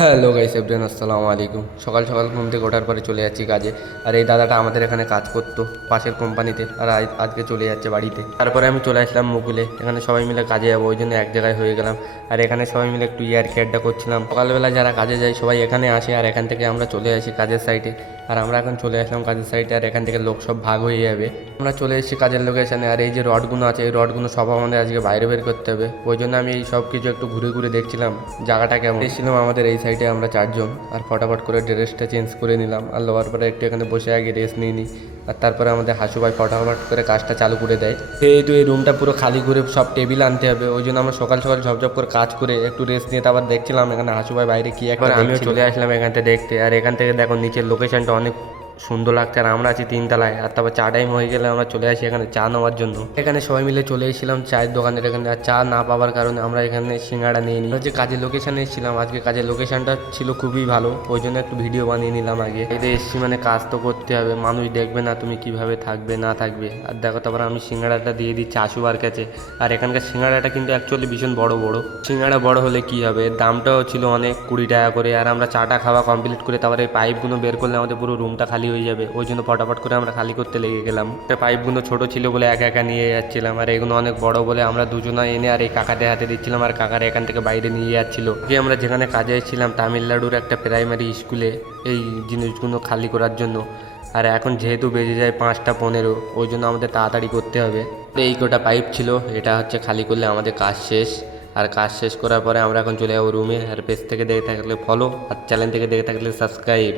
Hello guys everyone, আসসালামু আলাইকুম। সকাল সকাল ঘুম থেকে ওঠার পরে চলে যাচ্ছি কাজে। আর এই দাদাটা আমাদের এখানে কাজ করতো পাশের কোম্পানিতে, আর আজকে চলে যাচ্ছে বাড়িতে। তারপরে আমি চলে আসলাম মুকুলে, এখানে সবাই মিলে কাজে যাবো, ওই জন্য এক জায়গায় হয়ে গেলাম। আর এখানে সবাই মিলে একটু ইয়ার্কি আড্ডা করছিলাম। সকালবেলা যারা কাজে যায় সবাই এখানে আসে, আর এখান থেকে আমরা চলে আসি কাজের সাইটে। আর আমরা এখন চলে আসলাম কাজের সাইটে, আর এখান থেকে লোক সব ভাগ হয়ে যাবে। আমরা চলে এসেছি কাজের লোকেশানে। আর এই যে রডগুলো আছে, এই রডগুলো সব আমাদের আজকে বাইরে বের করতে হবে, ওই জন্য আমি এই সব কিছু একটু ঘুরে ঘুরে দেখছিলাম জায়গাটা কেমন। এসেছিলাম আমাদের এই সাইডে আমরা চারজন, আর ফটাফট করে ড্রেসটা চেঞ্জ করে নিলাম। আর লোয়ার পরে একটু এখানে বসে আগে রেস্ট নিয়ে নিই। আর তারপরে আমাদের হাসু ভাই ফটাফট করে কাজটা চালু করে দেয়। যেহেতু এই রুমটা পুরো খালি করে সব টেবিল আনতে হবে, ওই জন্য আমরা সকাল সকাল ঝপঝপ করে কাজ করে একটু রেস্ট নিয়ে তারপর দেখছিলাম এখানে হাসু ভাই বাইরে কি একবার আমিও চলে আসলাম এখান থেকে দেখতে। আর এখান থেকে দেখো নিচের লোকেশনটা অনেক সুন্দর লাগছে। আর আমরা আছি তিনতলায়, আর তারপর চা টাইম হয়ে গেলে আমরা চলে আসি এখানে চা নেওয়ার জন্য। এখানে সবাই মিলে চলে এসেছিলাম চায়ের দোকানের এখানে। আর চা না পাওয়ার কারণে আমরা এখানে সিঙ্গাড়া নিয়ে নিই। যে কাজের লোকেশানে এসেছিলাম, আজকে কাজের লোকেশানটা ছিল খুবই ভালো, ওই জন্য একটু ভিডিও বানিয়ে নিলাম আগে। এদের এসছি মানে কাজ তো করতে হবে, মানুষ দেখবে না তুমি কিভাবে থাকবে না থাকবে। আর দেখো তারপর আমি সিঙ্গাড়াটা দিয়ে দিচ্ছি আশুবার কাছে। আর এখানকার সিঙ্গাড়াটা কিন্তু অ্যাকচুয়ালি ভীষণ বড় বড়। সিঙ্গাড়া বড় হলে কি হবে, দামটাও ছিল অনেক 20 টাকা করে। আর আমরা চাটা খাওয়া কমপ্লিট করে তারপরে পাইপগুলো বের করলে আমাদের পুরো রুমটা খালি হয়ে যাবে, ওই জন্য ফটাফট করে আমরা খালি করতে লেগে গেলাম। পাইপগুলো ছোট ছিল বলে একা একা নিয়ে যাচ্ছিলাম, আর এগুলো অনেক বড় বলে আমরা দুজনা এনে আর এই কাকাদের হাতে দিচ্ছিলাম, আর কাকারা এখান থেকে বাইরে নিয়ে যাচ্ছিল। আমরা যেখানে কাজে এসেছিলাম তামিলনাড়ুর একটা প্রাইমারি স্কুলে এই জিনিসগুলো খালি করার জন্য। আর এখন যেহেতু বেজে যায় 5টা 15, ওই জন্য আমাদের তাড়াতাড়ি করতে হবে। এই কটা পাইপ ছিল, এটা হচ্ছে খালি করলে আমাদের কাজ শেষ। আর কাজ শেষ করার পরে আমরা এখন চলে যাবো রুমে। আর পেজ থেকে দেখে থাকলে ফলো, আর চ্যানেল থেকে দেখে থাকলে সাবস্ক্রাইব।